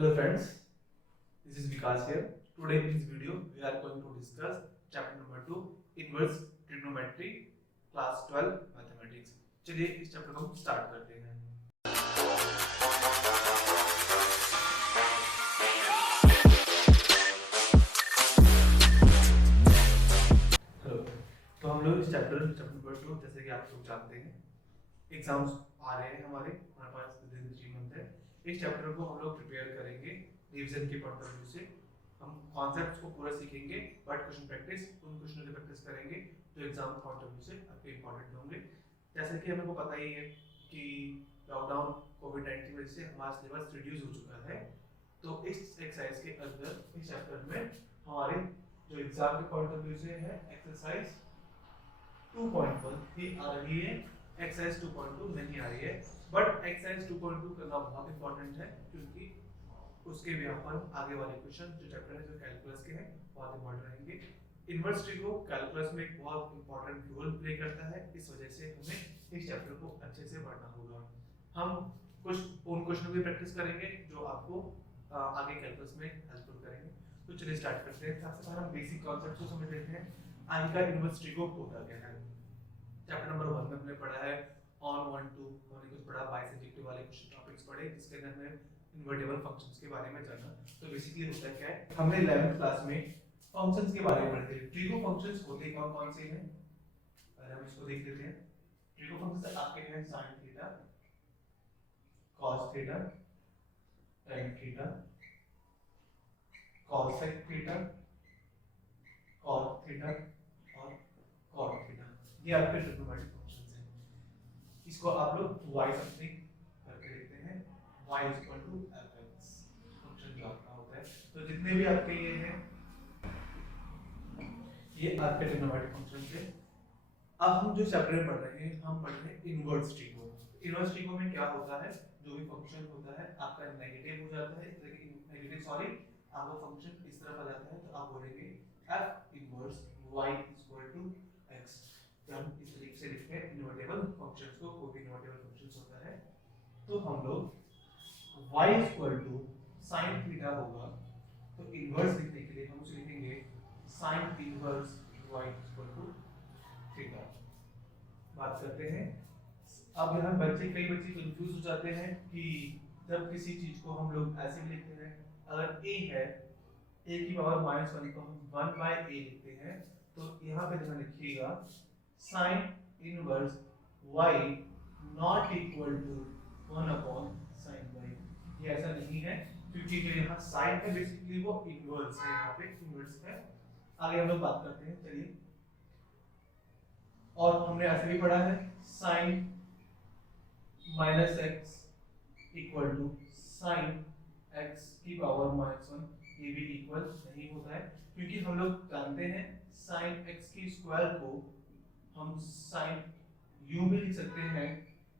Hello friends, this is Vikas here. Today in this video we are going to discuss chapter number 2 inverse trigonometry class 12 mathematics. चलिए इस chapter को हम start करते हैं। Hello, तो हम लोग इस चैप्टर नंबर 2 जैसे कि आप लोग जानते हैं एग्जाम्स आ रहे हैं हमारे पास विद इन 3 मंथ है। इस चैप्टर को हम लोग प्रिपेयर करेंगे रिवीजन के पॉइंट ऑफ व्यू से। हम कॉन्सेप्ट्स को पूरा सीखेंगे बट क्वेश्चन प्रैक्टिस उन क्वेश्चनों की प्रैक्टिस करेंगे जो एग्जाम पॉइंट ऑफ व्यू से आपके इंपॉर्टेंट होंगे। जैसे कि हमको पता ही है कि लॉकडाउन कोविड-19 की वजह से हमारा सिलेबस रिड्यूस हो चुका है। तो इस एक्सरसाइज के अंदर इस चैप्टर में हमारे जो एग्जाम के पॉइंट ऑफ व्यू से है एक्सरसाइज 2.1 ही आ रही है, एक्सरसाइज 2.2 नहीं आ रही है। बट एक्सरसाइज 2.2 करना बहुत इंपॉर्टेंट है क्योंकि उसके भी यहाँ पर आगे वाले क्वेश्चन जो चैप्टर है जो कैलकुलस के हैं बहुत इंपॉर्टेंट रहेंगे। इन्वर्स ट्रिगो कैलकुलस में एक बहुत इंपॉर्टेंट रोल प्ले करता है, इस वजह से हमें इस चैप्टर को अच्छे से पढ़ना होगा। हम कुछ उन क्वेश्चन की प्रैक्टिस करेंगे जो आपको आगे कैलकुलस में हेल्पफुल करेंगे। तो चलिए स्टार्ट करते हैं। सबसे पहले हम बेसिक कॉन्सेप्ट को समझ लेते हैं। आगे का इन्वर्स ट्रिगो होता क्या है। चैप्टर नंबर 1 में हमने पढ़ा है ऑन 1 2 हमने कुछ पढ़ा बाइसेक्टिव वाले कुछ टॉपिक्स पढ़े जिसके अंदर हमने इन्वर्टेबल फंक्शंस के बारे में जाना। तो बेसिकली होता क्या है, हमने 11th क्लास में फंक्शंस के बारे में पढ़े थे। ट्रिगो फंक्शंस होते कौन कौन से हैं, पहले हम इसको देख लेते हैं। ट्रिगो फंक्शंस आपके हैं sin theta, cos theta, tan theta, cosec theta, cot theta और cot थीटा। ये आपके ट्रिग्नोमेट्रिक फंक्शंस हैं। इसको आप लोग y समथिंग करके लिखते हैं, y fx फंक्शन जो आपका होता है। तो जितने भी आपके ये हैं ये आपके ट्रिग्नोमेट्रिक फंक्शन है। अब हम जो चैप्टर में पढ़ रहे हैं हम पढ़ रहे हैं इन्वर्स ट्रिगो। इन्वर्स ट्रिगो में क्या होता है, जो भी फंक्शन होता है आपका नेगेटिव हो जाता है, इस तरह की नेगेटिव सॉरी आपका फंक्शन इस तरफ आ जाता है तो आप बोलेंगे f इन्वर्स y x। जब हम इस तरीके से लिखते हैं इन्वर्टेबल फंक्शंस को, कोई भी इन्वर्टेबल फंक्शंस होता है तो हम लोग y sin थीटा होगा तो इन्वर्स लिखने के लिए हम उसे लिखेंगे sin इन्वर्स y थीटा। बात करते हैं। अब यहाँ कई बच्चे कंफ्यूज हो जाते हैं कि जब किसी चीज को हम लोग ऐसे भी लिखते हैं, अगर a है a की पावर -1 को हम 1/a लिखते हैं तो यहाँ पे ध्यान रखिएगा sin inverse y not equal to 1/sin y। ये ऐसा नहीं है क्योंकि जो यहाँ sin है बेसिकली वो इनवर्स है, यहाँ पे इनवर्स है। आगे हम लोग बात करते हैं, चलिए। और हमने ऐसे भी पढ़ा है sin -x equal to sin x की पावर -1, ये भी इक्वल नहीं होता है क्योंकि हम लोग जानते हैं sin x की स्क्वायर को हम sin u भी लिख सकते हैं।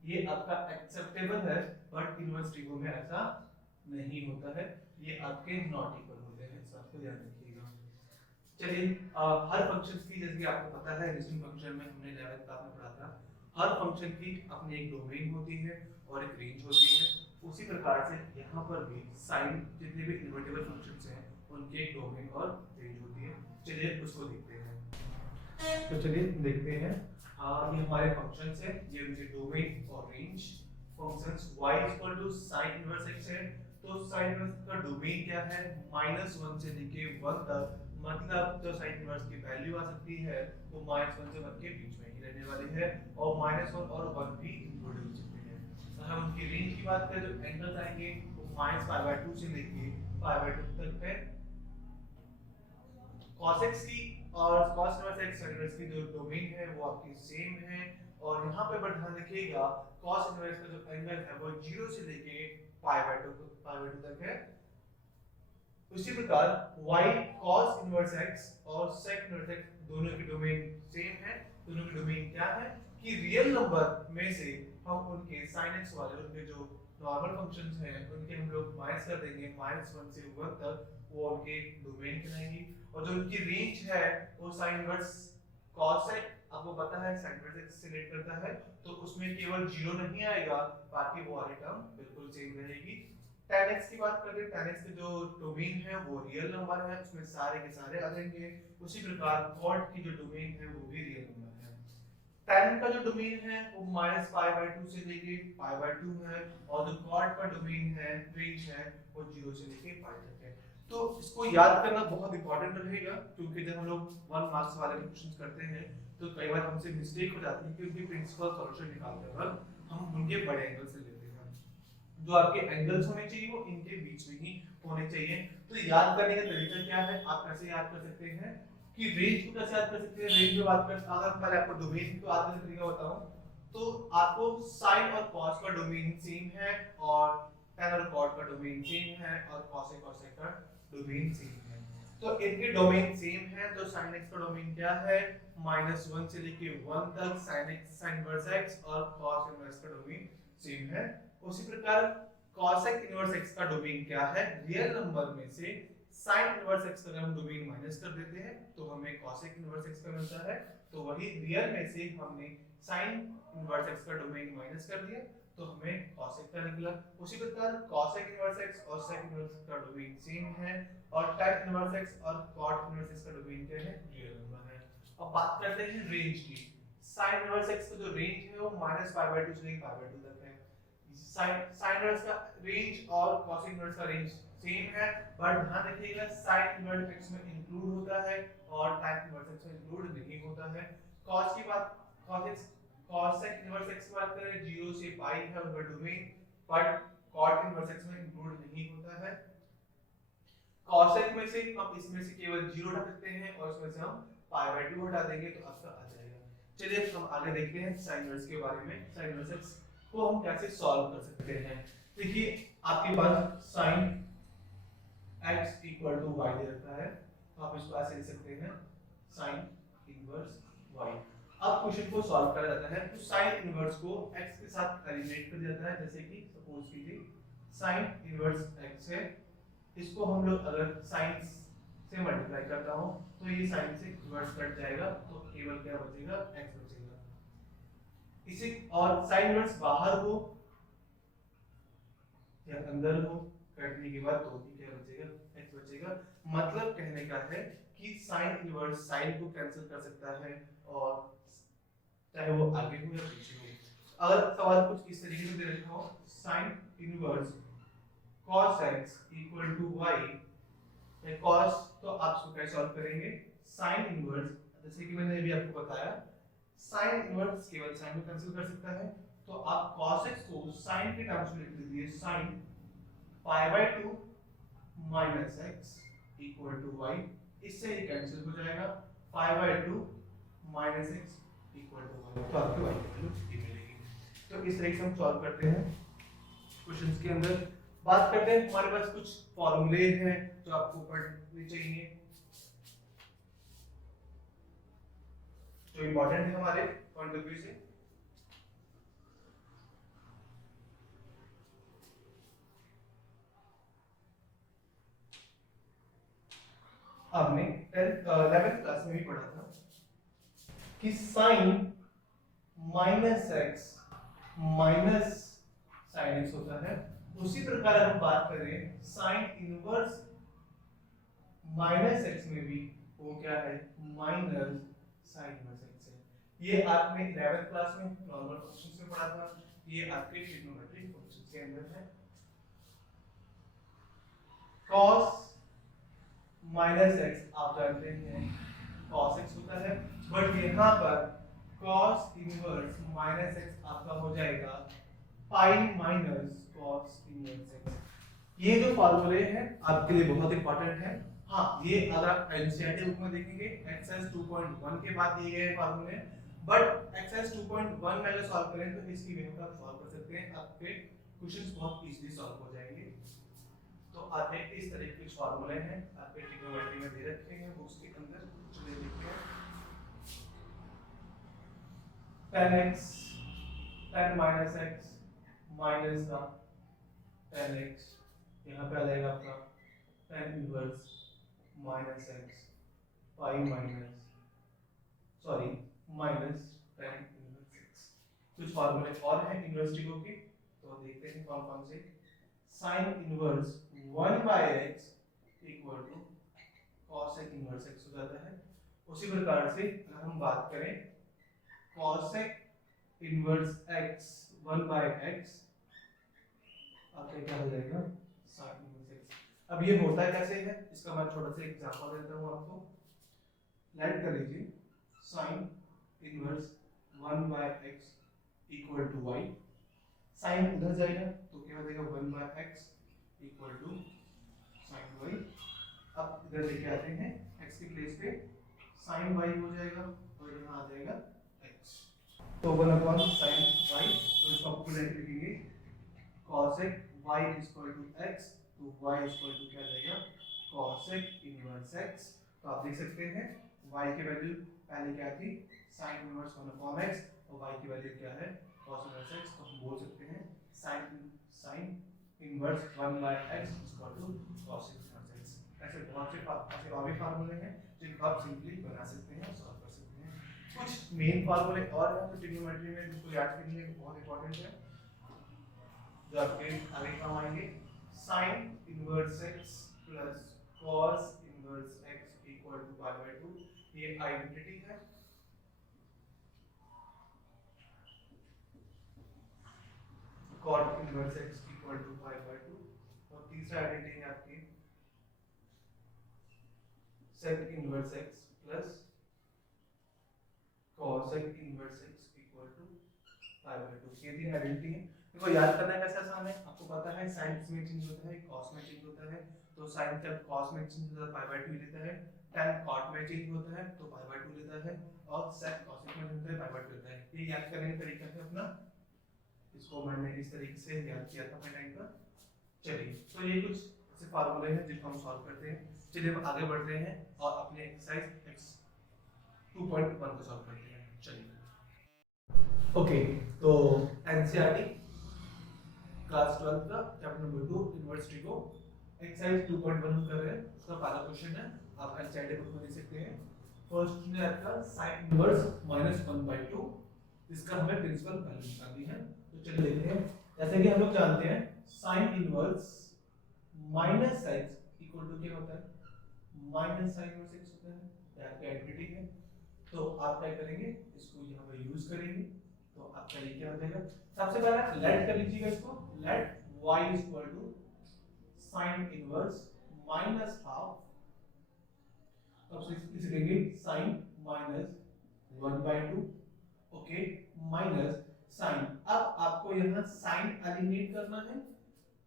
ये आपका एक्सेप्टेबल है बट इन्वर्स ट्रिगो में ऐसा नहीं होता है, ये आपके नॉट इक्वल होते हैं, इस बात को ध्यान रखिएगा। चलिए हर फंक्शंस की जैसे कि आपको पता है रिजनिंग फंक्शन में हमने 11th क्लास में पढ़ा था, हर फंक्शन की अपनी एक डोमेन होती है और एक रेंज होती है। उसी प्रकार से यहाँ पर भी साइन जितने भी इन्वर्टेबल फंक्शंस हैं उनकी एक डोमेन और रेंज होती है। चलिए उसको देखते हैं। तो चलिए देखते हैं, ये हमारे फंक्शंस हैं, ये उनकी डोमेन और range. Functions y sin inverse x है तो sin इनवर्स का डोमेन क्या है, -1 से लेके 1 तक, मतलब जो sin इनवर्स की वैल्यू आ सकती है वो -1 से 1 के बीच में ही रहने वाली है और -1 और 1 भी इंक्लूड हो सकते हैं। अगर हम उनकी रेंज की बात करें जो एंगल्स आएंगे वो -π/2 से लेके π/2 तक है। cos x की और cos inverse x sin inverse की जो डोमेन है वो आपकी सेम है और यहाँ पे बट ध्यान रखिएगा cos इनवर्स का जो एंगल है वो 0 से लेके π/2 तक है। उसी प्रकार y cos इनवर्स x और sec इनवर्स x दोनों की डोमेन सेम है। दोनों की डोमेन क्या है कि रियल नंबर में से हम उनके sin x वाले उनके जो नॉर्मल फंक्शंस हैं उनके हम लोग माइनस कर देंगे -1 से 1 तक, वो उनके डोमेन कहलाएंगी। और जो उनकी रेंज है वो sin इनवर्स cos x, आपको पता है sin इनवर्स x से रिलेट करता है तो उसमें केवल 0 नहीं आएगा, बाकी वो वाली टर्म बिल्कुल सेम रहेगी। tan x की बात करें, tan x के जो डोमेन है वो रियल नंबर है, उसमें सारे के सारे आ जाएंगे। उसी प्रकार cot की जो डोमेन है वो भी रियल नंबर है। tan का जो डोमेन है वो -π/2 से लेके π/2 है, और जो cot का डोमेन है, रेंज है, वो 0 से लेके π तक है। तो इसको याद करना बहुत इंपॉर्टेंट रहेगा, क्योंकि जब हम लोग 1 मार्क्स वाले क्वेश्चंस करते हैं तो कई बार हमसे मिस्टेक हो जाती है कि उनकी प्रिंसिपल सॉल्यूशन निकालते वक्त हम उनके बड़े एंगल से लेते हैं। जो आपके एंगल्स होने चाहिए वो इनके बीच में ही होने चाहिए। तो याद करने का तरीका क्या है, आप कैसे याद कर सकते हैं कि रेंज को कैसे याद कर सकते हैं। रेंज में बात करते अगर पहले आपको डोमेन को याद करने का तरीका बताऊं, तो आपको साइन और कॉस का डोमेन सेम है, और tan और cot का डोमेन सेम है, और cos और cosec का डोमेन सेम है। तो इनके डोमेन सेम है, तो sin x का डोमेन क्या है, -1 से लेके 1 तक sin x sin inverse x, और cos इनवर्स का डोमेन सेम है। उसी प्रकार cosec इनवर्स x का डोमेन क्या है, रियल नंबर में से sin इनवर्स x का हम डोमेन माइनस कर देते हैं तो हमें cosec इनवर्स x का मिलता है। तो वही रियल में से हमने sin इनवर्स x का डोमेन माइनस कर दिया तो हमें cosec का निकला। उसी प्रकार cosec इनवर्स x और sec इनवर्स x का डोमेन सेम है, और tan इनवर्स x और cot इनवर्स x का डोमेन क्या है, रियल नंबर है। अब बात करते हैं रेंज की। sin इनवर्स x का जो रेंज है वो -π/2 से लेकर π/2 तक है। sin इनवर्स का रेंज और cos इनवर्स का रेंज सेम है, बट ध्यान रखिएगा sin इनवर्स x में इंक्लूड होता है और tan इनवर्स x में इंक्लूड नहीं होता है। cos की बात cosec इनवर्स x की बात करें 0 से π है उनका domain, but cot inverse x में इंक्लूड नहीं होता है। cosec में से हम इसमें से केवल 0 हटा सकते हैं और इसमें से हम π/2 हटा देंगे तो आपका आ जाएगा। चलिए हम आगे देखते हैं sin इनवर्स के बारे में। sin इनवर्स x को हम कैसे सॉल्व कर सकते हैं। देखिए आपके पास sin x = y दे रखा है, तो आप इसको ऐसे लिख सकते हैं sin इनवर्स y। अब क्वेश्चन को सॉल्व करा जाता है तो sin इनवर्स को x के साथ एलिमिनेट कर दिया जाता है। जैसे कि सपोज कीजिए sin इनवर्स x है, इसको हम लोग अगर sin से मल्टीप्लाई करता हूं तो ये sin से इनवर्स कट जाएगा, तो केवल क्या बचेगा, x बचेगा। इसी और sin इनवर्स बाहर हो या अंदर हो, कटने के बाद तो ही क्या बचेगा, x बचेगा। मतलब कहने का है कि sin इनवर्स sin को कैंसिल कर सकता है, और चाहे वो आगे हो या पीछे हो। अगर सवाल कुछ इस तरीके से दे रखा हो sin inverse cos x = y, या cos, तो आप इसको कैसे सॉल्व करेंगे, sin इनवर्स, जैसे कि मैंने अभी आपको बताया sin इनवर्स केवल sin को कैंसिल कर सकता है, तो आप cos x को sin के टर्म्स में लिख लीजिए sin π/2 - x = y, इससे ये कैंसिल हो जाएगा, π/2 - x = y, तो आपको y की वैल्यू ये मिलेगी। तो इस तरीके से हम सॉल्व करते हैं क्वेश्चंस के अंदर। बात करते हैं हमारे पास कुछ फॉर्मूले हैं जो आपको पढ़ने चाहिए, जो इंपॉर्टेंट है हमारे पॉइंट ऑफ व्यू से। आपने 11th क्लास में भी पढ़ा था कि sin -x sin x होता है। उसी प्रकार हम बात करें sin इनवर्स -x में भी वो क्या है, माइनस sin इनवर्स x है। ये आपने 11th क्लास में नॉर्मल क्वेश्चंस में पढ़ा था, ये आपके ट्रिग्नोमेट्री क्वेश्चंस के अंदर है। cos -x आप जानते हैं cos x होता है, बट यहाँ पर cos इनवर्स -x आपका हो जाएगा पाई माइनस cos इनवर्स x। ये जो फार्मूले हैं आपके लिए बहुत इंपॉर्टेंट है। हाँ, ये अगर आप एनसीईआरटी बुक में देखेंगे एक्सरसाइज 2.1 के बाद दिए गए फार्मूले, बट एक्सरसाइज 2.1 में अगर सॉल्व करें तो इसकी वजह से आप सॉल्व कर सकते हैं, आपके क्वेश्चंस बहुत इजीली सॉल्व हो जाएंगे। तो आपके इस तरह के कुछ फार्मूले हैं आपके ट्रिग्नोमेट्री में दे रखे हैं बुक्स के अंदर, चलिए देखते हैं। tan x tan -x minus का tan x, यहाँ पे आ जाएगा आपका tan inverse -x pi minus tan inverse x। कुछ फार्मूले और हैं इनवर्स ट्रिगो के, तो देखते हैं कौन कौन से। Sine inverse 1/x equal to cosec inverse x हो जाता है। उसी प्रकार से अगर हम बात करें cosec इनवर्स x 1/x, आपका क्या हो जाएगा sin इनवर्स x। अब ये होता कैसे है इसका मैं छोटा सा एग्जांपल देता हूँ आपको। लेट कर लीजिए sin inverse 1/x equal to y, sine उधर जाएगा तो क्या हो जाएगा 1/x equal to sin y। अब इधर लेके आते हैं x की प्लेस पे sin y हो जाएगा और यहाँ आ जाएगा x, तो 1/sin y, तो इसको आपको लिखेंगे cosec y equal to x, तो y इक्वल टू क्या जाएगा cosec इनवर्स x। तो आप देख सकते हैं y की वैल्यू पहले क्या थी sin इनवर्स 1/x और y की वैल्यू क्या है cos इनवर्स x, तो हम बोल सकते हैं sin inverse 1/x equal to cos inverse x। ऐसे बहुत से और भी फार्मूले हैं जिनको आप सिंपली बना सकते हैं और सॉल्व कर सकते हैं। कुछ मेन फार्मूले और हैं जो ट्रिग्नोमेट्री में जिनको याद करने के बहुत इंपॉर्टेंट है, जो आपके आगे काम आएंगे। sin inverse x plus cos inverse x equal to pi/2, ये आइडेंटिटी है। cot inverse x equal to pi/2, और तीसरा आइडेंटिटी है आपकी sec inverse x plus cosec inverse x equal to pi/2। ये तीन आइडेंटिटी है। देखो याद करना कैसे आसान है, आपको पता है sin में चेंज होता है, cos में चेंज होता है, तो sin जब cos में चेंज होता है pi/2 लेता है, tan cot में चेंज होता है तो pi/2 लेता है, और sec cosec में चेंज होता है pi/2 लेता है। ये याद करने का तरीका है अपना, इसको मैंने इस तरीके से याद किया था अपने टाइम पर। चलिए, तो ये कुछ ऐसे फार्मूले हैं जिनको हम सॉल्व करते हैं। चलिए हम आगे बढ़ते हैं और अपने एक्सरसाइज x 2.1 को सॉल्व करते हैं। चलिए ओके, तो एनसीईआरटी क्लास 12 का chapter number 2 inverse trigo exercise 2.1 हम कर रहे हैं। उसका पहला क्वेश्चन है, आप एनसीईआरटी बुक में देख सकते हैं। फर्स्ट क्वेश्चन है आपका sin इनवर्स -1/2, इसका हमें प्रिंसिपल वैल्यू निकालनी है। तो चलिए देखते हैं। जैसे कि हम लोग जानते हैं sin inverse -x equal to क्या होता है -sin इनवर्स x होता है, ये आपकी आइडेंटिटी है। तो आप क्या करेंगे, इसको यहाँ पे यूज करेंगे, तो आपका ये क्या हो जाएगा। सबसे पहले लेट कर लीजिएगा इसको, let y equal to sin inverse -12, अब इसे लिखेंगे sin -1/2, ओके, माइनस sin। अब आपको यहाँ sin एलिमिनेट करना है,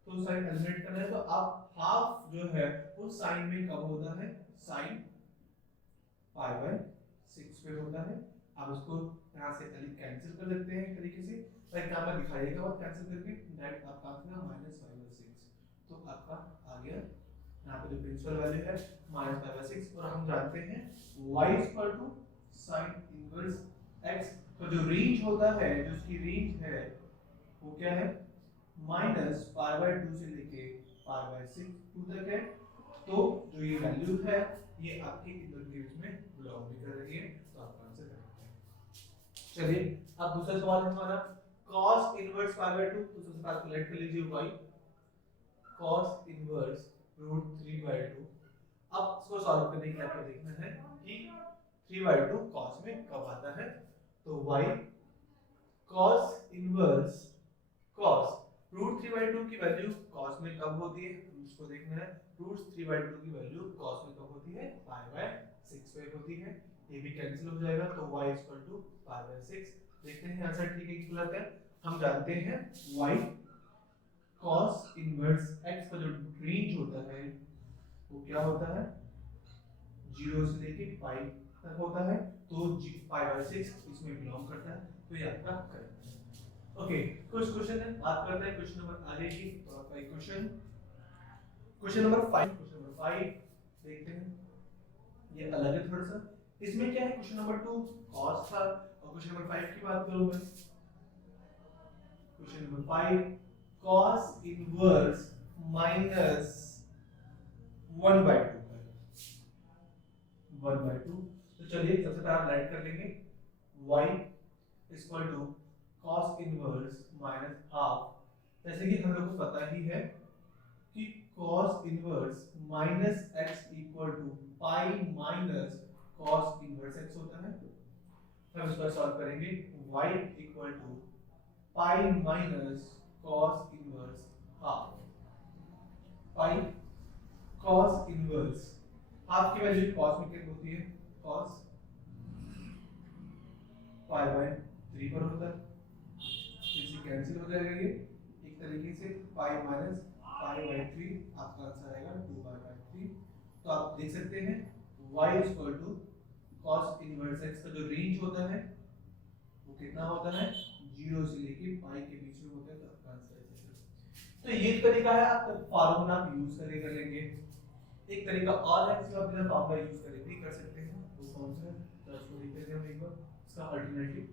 तो sin एलिमिनेट करना है तो आप हाफ जो है वो sin में कब होता है, sin pi/6 पे होता है। आप इसको यहाँ से कैंसिल कर देते हैं एक तरीके से, लाइक यहाँ पर दिखाइएगा और कैंसिल करके डायरेक्ट आपका आएगा -5/6, तो आपका आ गया यहाँ पे जो प्रिंसिपल वैल्यू है -5/6। और हम जानते हैं y equal to sin inverse x, तो जो रेंज होता है, जो उसकी रेंज है वो क्या है -π/2 से लेके π/6 तक है। तो जो ये वैल्यू है ये आपके इधर के बीच में बिलोंग भी कर रही है, तो आपका आंसर करेक्ट है। चलिए अब दूसरा सवाल है हमारा cos इनवर्स π/2, तो सबसे पहले कैलकुलेट कर लीजिए y cos इनवर्स √3/2। अब इसको सॉल्व करने के लिए आपको देखना है कि 3/2 cos में कब आता है, तो y cos इनवर्स cos √3/2 की वैल्यू cos में कब होती है, उसको देखना है। √3/2 की वैल्यू cos में कब होती है, π/6 पे होती है। ये भी कैंसिल हो जाएगा, तो y π/6। देखते हैं आंसर ठीक है कि गलत है। हम जानते हैं y cos इनवर्स x का जो रेंज होता है वो क्या होता है 0 से लेके पाई तक होता है, तो π/6 इसमें बिलोंग करता है, तो ये आपका करेक्ट है। ओके, कुछ क्वेश्चन है, बात करते हैं क्वेश्चन नंबर आगे की। तो आपका एक क्वेश्चन नंबर 5 देखते हैं। ये अलग है थोड़ा सा, इसमें क्या है क्वेश्चन नंबर 2 cos था, और क्वेश्चन नंबर 5 की बात करूं मैं, क्वेश्चन नंबर 5 cos इनवर्स -1/2 1/2। तो चलिए सबसे पहले आप राइट कर लेंगे y equal to cos inverse -12, जैसे कि हम लोग को पता ही है cos inverse minus x equal to pi minus cos inverse x होता है। हम इसको सॉल्व करेंगे y equal to pi minus cos inverse half. Pi cos inverse half की वैल्यू cos में क्या होती है, cos पाई बाय 3 पर होता है, इससे कैंसिल हो जाएगा ये एक तरीके से, पाई माइनस पाई बाय 3 आपका आंसर आएगा 2 पाई बाय 3। तो आप देख सकते हैं y equal to cos inverse x का जो रेंज होता है वो कितना होता है, 0 से लेके पाई के बीच में होता है। तो आपका आंसर है। तो ये तरीका है, आप फार्मूला आप यूज करके कर लेंगे। एक तरीका और है जिसमें आप बिना फार्मूला यूज करे भी कर सकते हैं, वो कौन सा है, तो इसको देख लेते हैं हम एक बार इसका अल्टरनेटिव।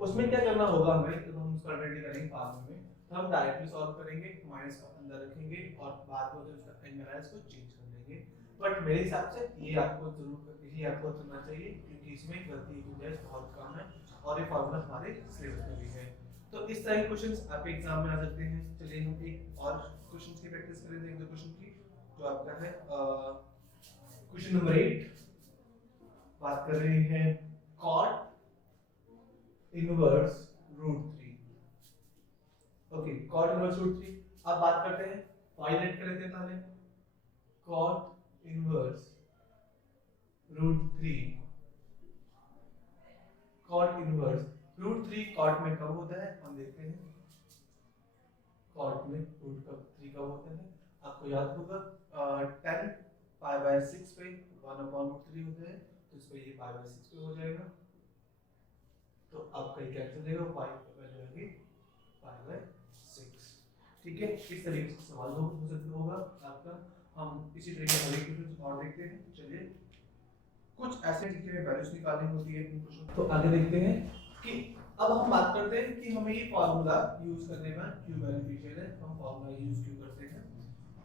उसमें क्या करना होगा हमें, तो हम उसका अल्टरनेटिव करेंगे फार्मूला में, तो हम डायरेक्टली सॉल्व करेंगे, माइनस का अंदर रखेंगे और बाद में उसका एंगल है इसको चेंज कर देंगे। बट मेरे हिसाब से ये आपको जरूर यही आपको करना चाहिए, क्योंकि इसमें गलती की गुंजाइश बहुत कम है और ये फार्मूला हमारे सिलेबस में भी है। तो इस तरह के क्वेश्चंस आपके एग्जाम में आ सकते हैं। चलिए हम एक और क्वेश्चंस की प्रैक्टिस करेंगे, एक दो क्वेश्चन की, जो आपका है क्वेश्चन नंबर 8। बात कर रहे हैं cot inverse root 3। Okay, cot inverse root 3। अब बात करते हैं, फाइंड कर लेते हैं पहले cot inverse root 3। cot inverse root 3 cot में कब होता है हम देखते हैं। cot में रूट कब 3 कब होता है, आपको याद होगा 10 पाई बाय 6 पे 1/√3 होता है, तो इस पे ये पाई बाय 6 पे हो जाएगा। तो आपका ये कैंसिल हो जाएगा, पाई की वैल्यू आएगी पाई बाय 6। ठीक है, इस तरीके से सवाल हो सकता होगा आपका। हम इसी तरीके से अगले क्वेश्चन और देखते हैं। चलिए, कुछ ऐसे जिनके में वैल्यूज निकालनी होती है क्वेश्चन, तो आगे देखते हैं कि अब हम बात करते हैं कि हमें ये फार्मूला यूज करने में क्यों बेनिफिशियल है। हम फार्मूला यूज क्यों करते हैं,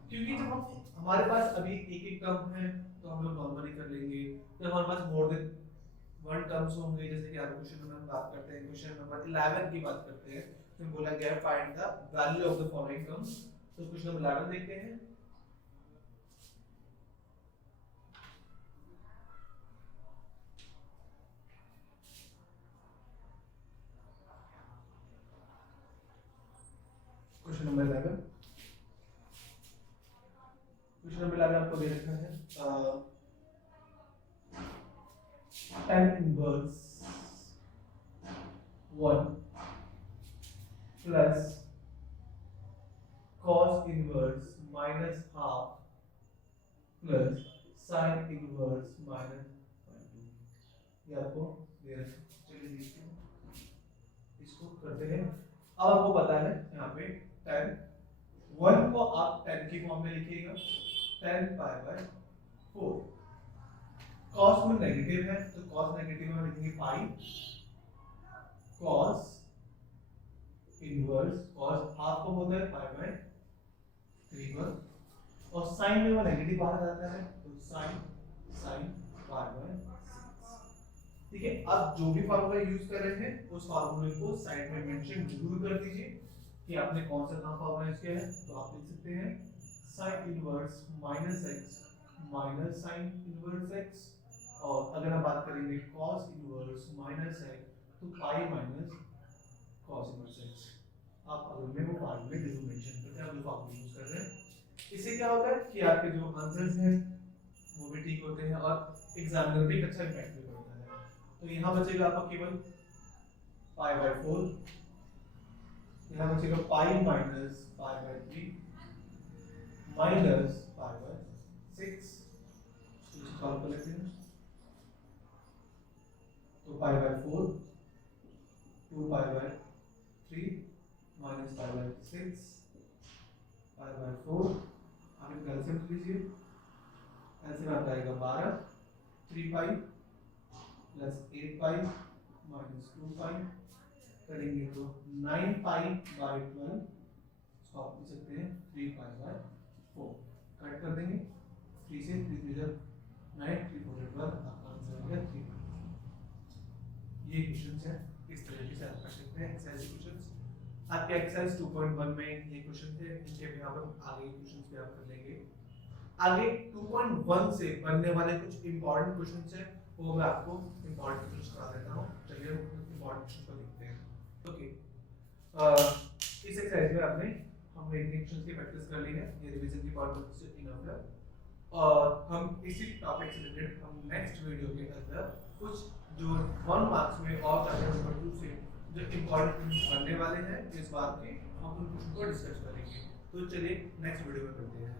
क्योंकि जब हम हमारे पास अभी एक एक टर्म है तो हम लोग नॉर्मली कर लेंगे। जब हमारे पास मोर देन वन टर्म्स होंगे, जैसे कि आप क्वेश्चन में हम बात करते हैं, क्वेश्चन नंबर 11 की बात करते हैं, तो बोला गया है find the value of the following terms. तो क्वेश्चन नंबर 11 देखते हैं। क्वेश्चन नंबर 11, क्वेश्चन नंबर 11 आपको दे रखा है tan inverse 1 plus cos inverse minus half plus sin inverse minus 2। ये आपको दे रखा है। चलिए देखते हैं, इसको करते हैं। अब आपको पता है यहाँ पे tan 1 को आप tan की फॉर्म में लिखिएगा, tan पाई बाय 4। cos में नेगेटिव है तो cos नेगेटिव में लिखेंगे पाई cos इनवर्स, cos हाफ को होता है पाई बाय 3 पर, और sin में वो नेगेटिव बाहर जाता है तो sin पाई बाय 6। ठीक है, अब जो भी फार्मूला यूज कर रहे हैं उस फार्मूले को साइड में मेंशन जरूर कर दीजिए कि आपने कौन सा कहां फार्मूला यूज किया है। तो आप लिख सकते हैं sin inverse minus x minus sin inverse x, और अगर हम बात करेंगे cos इनवर्स माइनस x तो पाई माइनस cos इनवर्स x। आप अगर में वो फार्मूले जरूर मेंशन करते हैं, आप जो फार्मूला यूज कर रहे हैं। इससे क्या होता है कि आपके जो आंसर्स हैं वो भी ठीक होते हैं और एग्जामिनर भी एक अच्छा इम्पैक्ट भी पड़ता है। तो यहाँ बचेगा आपका केवल पाई बाय 4, यहाँ बचेगा pi minus pi by 3 minus pi by 6। इसको सॉल्व कर लेते हैं। तो pi by 4 2 pi by 3 minus pi by 6 pi by 4। आप एक एलसीएम लीजिए, एलसीएम आपका आएगा 12, 3 पाई प्लस 8 पाई माइनस 2 पाई करेंगे तो 9 पाई बाय 12। इसको आप लिख सकते हैं 3 पाई बाय 4। कट कर देंगे 3 से 3 3 9 3 4 12, आपका आंसर आ गया 3। ये क्वेश्चन है। इस तरीके से आप कर सकते हैं एक्सरसाइज क्वेश्चंस। आपके एक्सरसाइज 2.1 में ये क्वेश्चन थे, इनके भी हम आगे क्वेश्चंस भी आप कर लेंगे। आगे 2.1 से बनने वाले कुछ इंपॉर्टेंट क्वेश्चंस हैं, वो मैं आपको इंपॉर्टेंट क्वेश्चंस करा देता हूँ। चलिए इंपॉर्टेंट क्वेश्चन को देखते हैं। ओके, इस एक्सरसाइज में आपने हमने क्वेश्चंस की प्रैक्टिस कर ली है, ये रिवीजन की पर्पस से इनफ है। और हम इसी टॉपिक से रिलेटेड हम नेक्स्ट वीडियो के अंदर कुछ जो 1 मार्क्स में और चैप्टर नंबर 2 से जो इंपॉर्टेंट क्वेश्चन बनने वाले हैं इस बार के, हम उन क्वेश्चन को डिस्कस करेंगे। तो चलिए नेक्स्ट वीडियो में मिलते हैं।